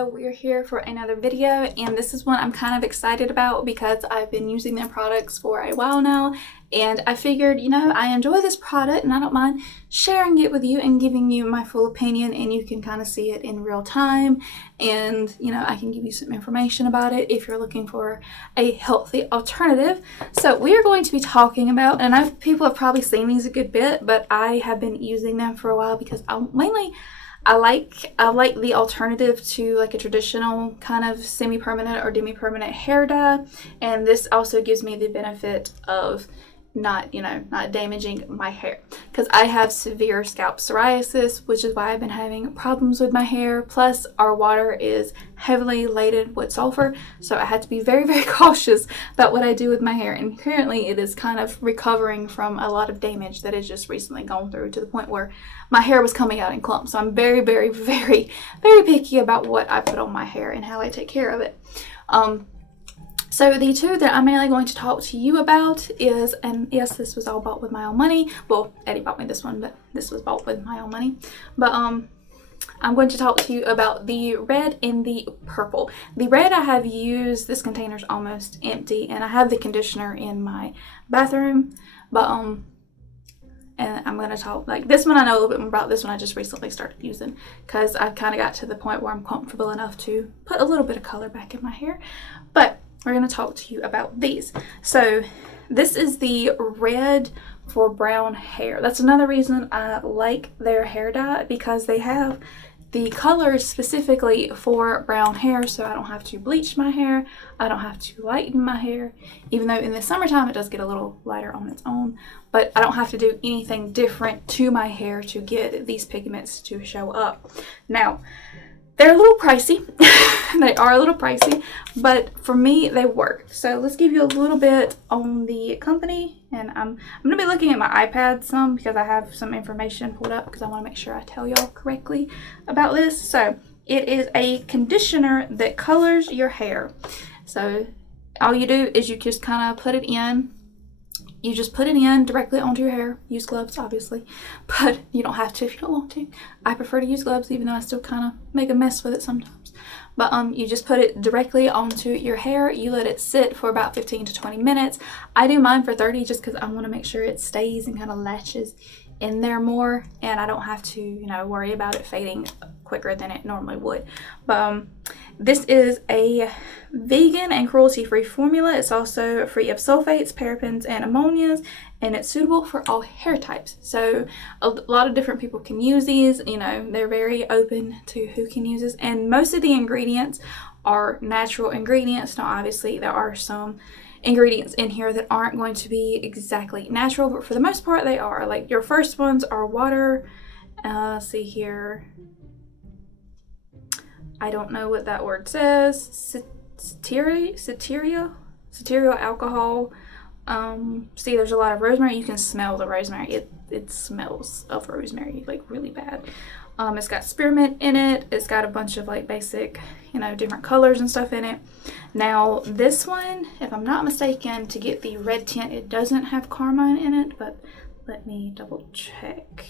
So we're here for another video, and this is one I'm kind of excited about because I've been using their products for a while now, and I figured, I enjoy this product and I don't mind sharing it with you and giving you my full opinion, and you can kind of see it in real time, and I can give you some information about it if you're looking for a healthy alternative. So we are going to be talking about, and I know people have probably seen these a good bit, but I have been using them for a while because I like the alternative to like a traditional kind of semi-permanent or demi-permanent hair dye, and this also gives me the benefit of not damaging my hair, because I have severe scalp psoriasis, which is why I've been having problems with my hair. Plus our water is heavily laden with sulfur, so I had to be very, very cautious about what I do with my hair, and currently it is kind of recovering from a lot of damage that has just recently gone through, to the point where my hair was coming out in clumps. So I'm very, very, very, very picky about what I put on my hair and how I take care of it. So the two that I'm mainly going to talk to you about is, and yes, this was all bought with my own money. Well, Eddie bought me this one, but this was bought with my own money. But I'm going to talk to you about the red and the purple. The red, I have used, this container's almost empty, and I have the conditioner in my bathroom. But and I'm going to talk, like this one I know a little bit more about. This one I just recently started using because I've kind of got to the point where I'm comfortable enough to put a little bit of color back in my hair. But we're going to talk to you about these. So this is the red for brown hair. That's another reason I like their hair dye, because they have the colors specifically for brown hair, so I don't have to bleach my hair, I don't have to lighten my hair, even though in the summertime it does get a little lighter on its own, but I don't have to do anything different to my hair to get these pigments to show up. Now, they're a little pricey. They are a little pricey, but for me, they work. So let's give you a little bit on the company, and I'm going to be looking at my iPad some because I have some information pulled up because I want to make sure I tell y'all correctly about this. So it is a conditioner that colors your hair. So all you do is you just kind of put it in. You just put it in directly onto your hair. Use gloves, obviously, but you don't have to if you don't want to. I prefer to use gloves, even though I still kind of make a mess with it sometimes. But you just put it directly onto your hair. You let it sit for about 15 to 20 minutes. I do mine for 30 just because I want to make sure it stays and kind of latches in there more, and I don't have to, worry about it fading quicker than it normally would. But this is a vegan and cruelty-free formula. It's also free of sulfates, parabens, and ammonias, and it's suitable for all hair types. So a lot of different people can use these. They're very open to who can use this, and most of the ingredients are natural ingredients. Now, obviously, there are some ingredients in here that aren't going to be exactly natural, but for the most part, they are. Like your first ones are water. See here. I don't know what that word says. Ceteria alcohol. See, there's a lot of rosemary. You can smell the rosemary. It smells of rosemary, like really bad. It's got spearmint in it. It's got a bunch of like basic, different colors and stuff in it. Now this one, if I'm not mistaken, to get the red tint, it doesn't have carmine in it, but let me double check.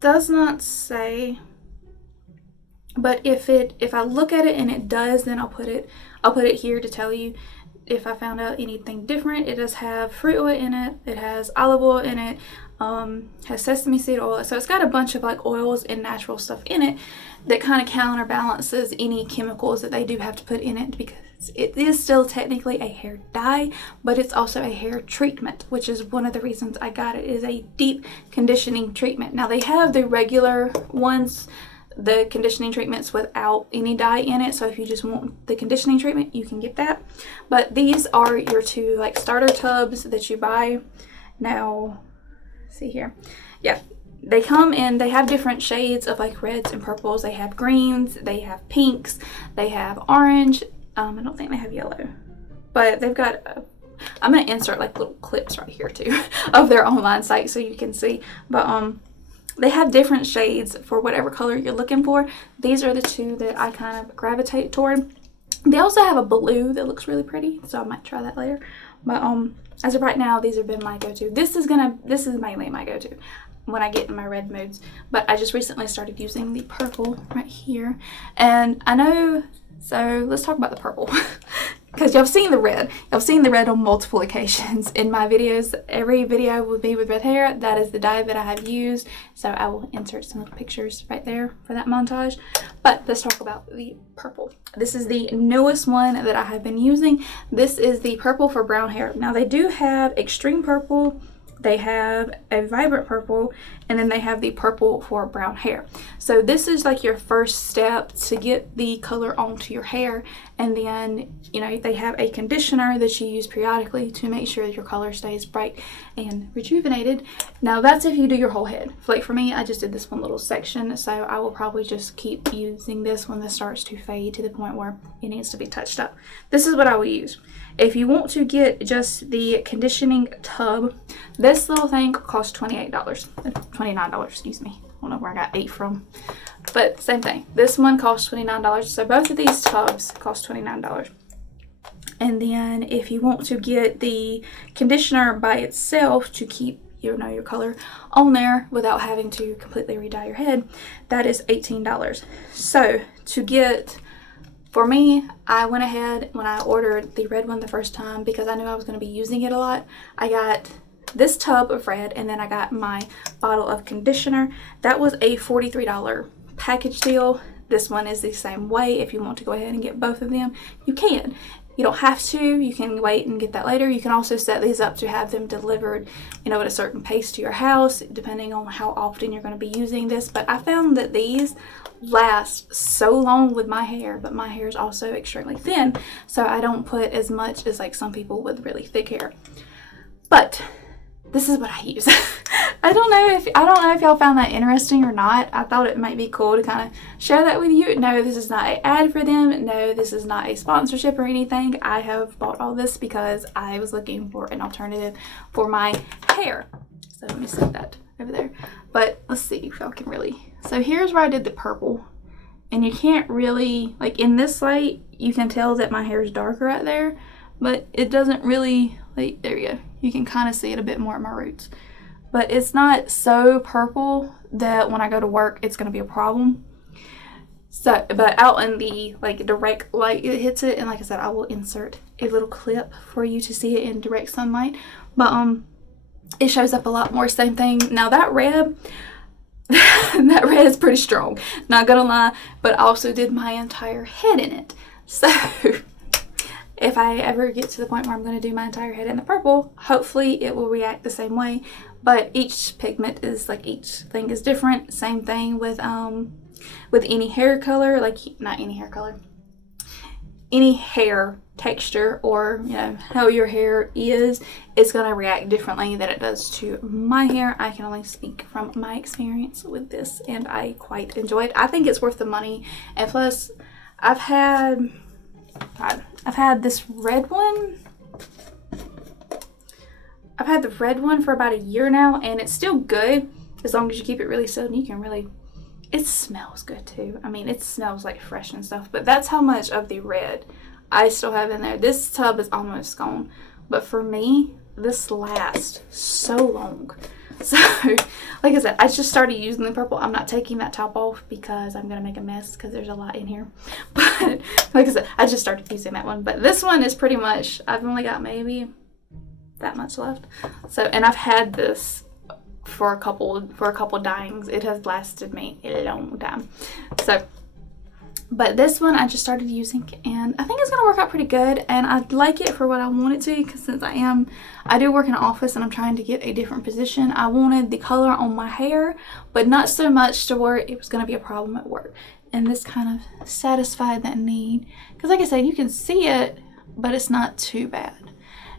Does not say, but if I look at it and it does, then I'll put it here to tell you if I found out anything different. It does have fruit oil in it. It has olive oil in it. Has sesame seed oil. So it's got a bunch of like oils and natural stuff in it that kind of counterbalances any chemicals that they do have to put in it, because it is still technically a hair dye, but it's also a hair treatment, which is one of the reasons I got it. It is a deep conditioning treatment. Now they have the regular ones, the conditioning treatments without any dye in it, so if you just want the conditioning treatment, you can get that. But these are your two like starter tubs that you buy. Now see here, yeah, they come in, they have different shades of like reds and purples. They have greens, they have pinks, they have orange. I don't think they have yellow, but they've got I'm gonna insert like little clips right here too of their online site so you can see. But they have different shades for whatever color you're looking for. These are the two that I kind of gravitate toward. They also have a blue that looks really pretty, so I might try that later. But as of right now, these have been my go-to. This is mainly my go-to when I get in my red moods. But I just recently started using the purple right here. And I know, so let's talk about the purple. Because y'all seen the red. Y'all seen the red on multiple occasions in my videos. Every video would be with red hair. That is the dye that I have used. So I will insert some pictures right there for that montage. But let's talk about the purple. This is the newest one that I have been using. This is the purple for brown hair. Now they do have extreme purple. They have a vibrant purple, and then they have the purple for brown hair. So this is like your first step to get the color onto your hair. And then, you know, they have a conditioner that you use periodically to make sure that your color stays bright and rejuvenated. Now that's if you do your whole head. Like for me, I just did this one little section, so I will probably just keep using this when this starts to fade to the point where it needs to be touched up. This is what I will use. If you want to get just the conditioning tub, this little thing costs $29, excuse me. I don't know where I got 8 from, but same thing. This one costs $29, so both of these tubs cost $29. And then if you want to get the conditioner by itself to keep your color on there without having to completely re-dye your head, that is $18. So to get, for me, I went ahead when I ordered the red one the first time because I knew I was going to be using it a lot. I got this tub of red, and then I got my bottle of conditioner. That was a $43 package deal. This one is the same way. If you want to go ahead and get both of them, you can. You don't have to. You can wait and get that later. You can also set these up to have them delivered, you know, at a certain pace to your house, depending on how often you're going to be using this. But I found that these last so long with my hair, but my hair is also extremely thin, so I don't put as much as like some people with really thick hair. But this is what I use. I don't know if y'all found that interesting or not. I thought it might be cool to kind of share that with you. No, this is not an ad for them. No, this is not a sponsorship or anything. I have bought all this because I was looking for an alternative for my hair. So let me set that over there. But let's see if y'all can really. So here's where I did the purple. And you can't really, like in this light, you can tell that my hair is darker right there. But it doesn't really, like, there you go. You can kind of see it a bit more at my roots. But it's not so purple that when I go to work, it's going to be a problem. So, but out in the, like, direct light, it hits it. And like I said, I will insert a little clip for you to see it in direct sunlight. But, it shows up a lot more. Same thing. Now that red, that red is pretty strong. Not gonna lie. But I also did my entire head in it. So if I ever get to the point where I'm going to do my entire head in the purple, hopefully it will react the same way. But each pigment is, like, each thing is different. Same thing with any hair color, like, not any hair color, any hair texture, or, you know, how your hair is, it's going to react differently than it does to my hair. I can only speak from my experience with this, and I quite enjoy it. I think it's worth the money. And plus, I've had this red one. I've had the red one for about a year now, and it's still good as long as you keep it really sealed. And you can really, it smells good too. I mean, it smells like fresh and stuff, but that's how much of the red I still have in there. This tub is almost gone, but for me, this lasts so long. So, like I said, I just started using the purple. I'm not taking that top off because I'm going to make a mess because there's a lot in here. But, like I said, I just started using that one. But this one is pretty much, I've only got maybe that much left. So, and I've had this for a couple dyings. It has lasted me a long time. So, but this one I just started using, and I think it's going to work out pretty good, and I like it for what I want it to, because since I do work in an office and I'm trying to get a different position, I wanted the color on my hair, but not so much to where it was going to be a problem at work. And this kind of satisfied that need, because like I said, you can see it, but it's not too bad.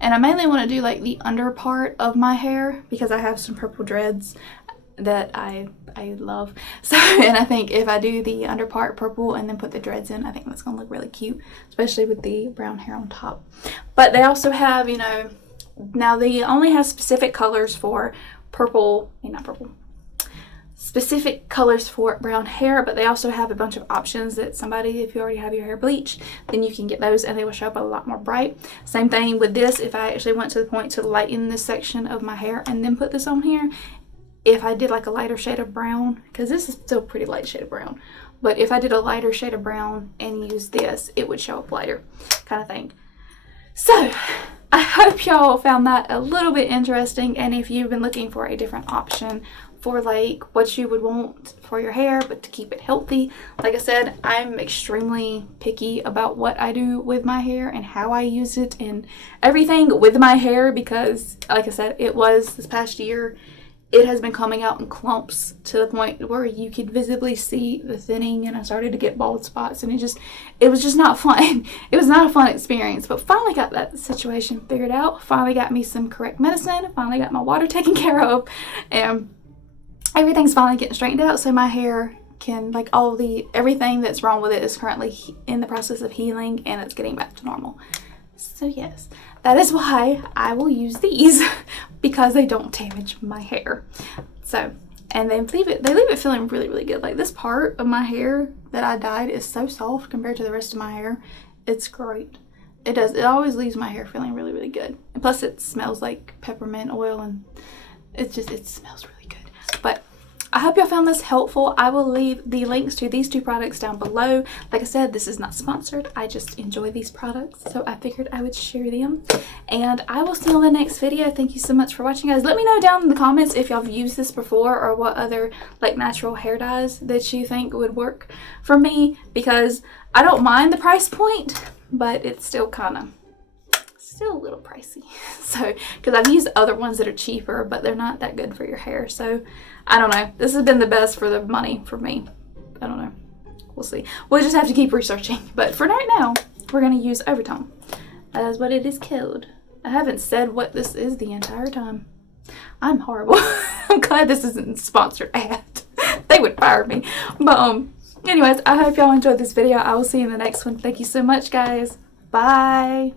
And I mainly want to do like the under part of my hair because I have some purple dreads that I love. So, and I think if I do the under part purple and then put the dreads in, I think that's going to look really cute, especially with the brown hair on top. But they also have, you know, now they only have specific colors for purple, not purple, specific colors for brown hair, but they also have a bunch of options that somebody, if you already have your hair bleached, then you can get those and they will show up a lot more bright. Same thing with this. If I actually went to the point to lighten this section of my hair and then put this on here, if I did like a lighter shade of brown, because this is still pretty light shade of brown, but if I did a lighter shade of brown and used this, it would show up lighter, kind of thing. So I hope y'all found that a little bit interesting, and if you've been looking for a different option for like what you would want for your hair but to keep it healthy, like I said, I'm extremely picky about what I do with my hair and how I use it and everything with my hair, because like I said, it was this past year, it has been coming out in clumps to the point where you could visibly see the thinning, and I started to get bald spots, and it was just not fun. It was not a fun experience, but finally got that situation figured out, finally got me some correct medicine, finally got my water taken care of, and everything's finally getting straightened out, so my hair can, like, everything that's wrong with it is currently in the process of healing, and it's getting back to normal. So yes, that is why I will use these, because they don't damage my hair. So, and they leave it feeling really, really good. Like, this part of my hair that I dyed is so soft compared to the rest of my hair. It's great. It always leaves my hair feeling really, really good. And plus it smells like peppermint oil, and it smells really good. But I hope y'all found this helpful. I will leave the links to these two products down below. Like I said, this is not sponsored. I just enjoy these products, so I figured I would share them. And I will see you on the next video. Thank you so much for watching, guys. Let me know down in the comments if y'all have used this before, or what other like natural hair dyes that you think would work for me, because I don't mind the price point, but it's still a little pricey. So, because I've used other ones that are cheaper, but they're not that good for your hair. So I don't know, this has been the best for the money for me. I don't know, we'll see. We'll just have to keep researching, but for right now we're going to use oVertone. That is what it is called. I haven't said what this is the entire time. I'm horrible. I'm glad this isn't a sponsored ad. They would fire me. But anyways, I hope y'all enjoyed this video. I will see you in the next one. Thank you so much, guys. Bye.